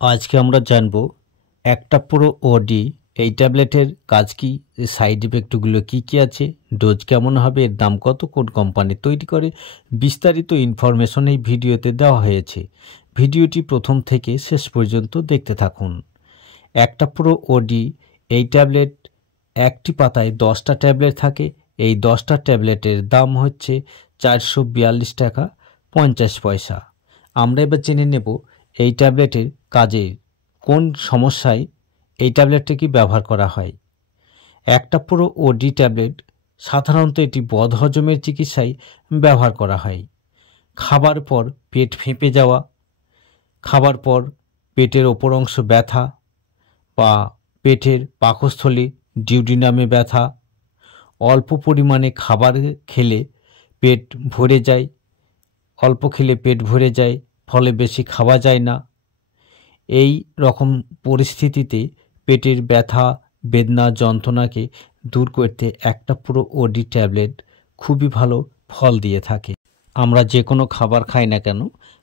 আজকে আমরা জানব একটা পুরো ওডি এই ট্যাবলেটের কাজ কি, সাইড ইফেক্টগুলো কি কি আছে, ডোজ কেমন হবে, এর দাম কত, কোন কোম্পানি তৈরি করে, বিস্তারিত ইনফরমেশন এই ভিডিওতে দেওয়া হয়েছে। ভিডিওটি প্রথম থেকে শেষ পর্যন্ত দেখতে থাকুন। একটা পুরো ওডি এই ট্যাবলেট একটি পাতায় 10টা ট্যাবলেট থাকে। এই 10টা ট্যাবলেটের দাম হচ্ছে 442 টাকা 50 পয়সা। আমরা এবার জেনে নেব এই ট্যাবলেটের কাজে কোন সমস্যায় এই ট্যাবলেটটি ব্যবহার করা হয়। একটা পুরো ওডি ট্যাবলেট সাধারণত এটি বদহজমের চিকিৎসায় ব্যবহার করা হয়। খাবার পর পেট ফেঁপে যাওয়া, খাবার পর পেটের ওপর অংশ ব্যথা বা পেটের পাকস্থলী ডিউডিনামে ব্যথা, অল্প পরিমাণে খাবার খেলে পেট ভরে যায়, অল্প খেলে পেট ভরে যায়, ফলে বেশি খাওয়া যায় না। এই রকম পরিস্থিতিতে পেটের ব্যথা, বেদনা, যন্ত্রণাকে দূর করতে একটা পুরো ওডি ট্যাবলেট খুবই ভালো ফল দিয়ে থাকে। আমরা যে কোনো খাবার খাই না কেন,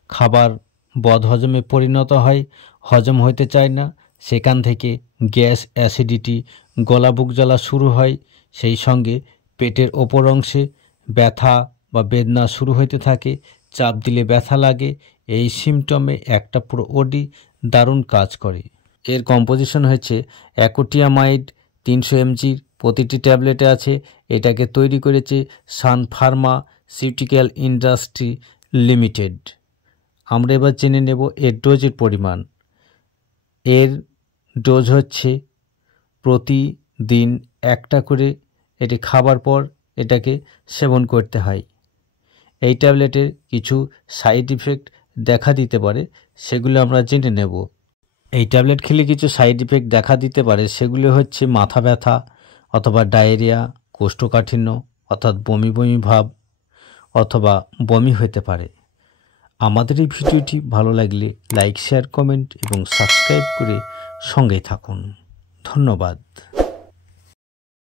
খাবার বদহজমে পরিণত হয়, হজম হতে চায় না, সেখান থেকে গ্যাস, অ্যাসিডিটি, গলা বুক জ্বালা শুরু হয়, সেই সঙ্গে পেটের ওপর অংশে ব্যথা বা বেদনা শুরু হতে থাকে, চাপ দিলে ব্যথা লাগে। এই সিমটমে একটা পুরো ওডি দারুণ কাজ করে। এর কম্পোজিশন হয়েছে অ্যাকোটিয়ামাইড 300 mg প্রতিটি ট্যাবলেটে আছে। এটাকে তৈরি করেছে সান ফার্মাসিউটিক্যাল ইন্ডাস্ট্রি লিমিটেড। আমরা এবার জেনে নেব এর ডোজের পরিমাণ। এর ডোজ হচ্ছে প্রতিদিন একটা করে এটি খাবার পর এটাকে সেবন করতে হয়। এই ট্যাবলেটের কিছু সাইড ইফেক্ট দেখা দিতে পারে, সেগুলো আমরা জেনে নেব। এই ট্যাবলেট খেলে কিছু সাইড ইফেক্ট দেখা দিতে পারে, সেগুলো হচ্ছে মাথা ব্যথা অথবা ডায়রিয়া, কোষ্ঠকাঠিন্য অর্থাৎ বমি বমি ভাব অথবা বমি হতে পারে। আমাদের এই ভিডিওটি ভালো লাগলে লাইক, শেয়ার, কমেন্ট এবং সাবস্ক্রাইব করে সঙ্গেই থাকুন। ধন্যবাদ।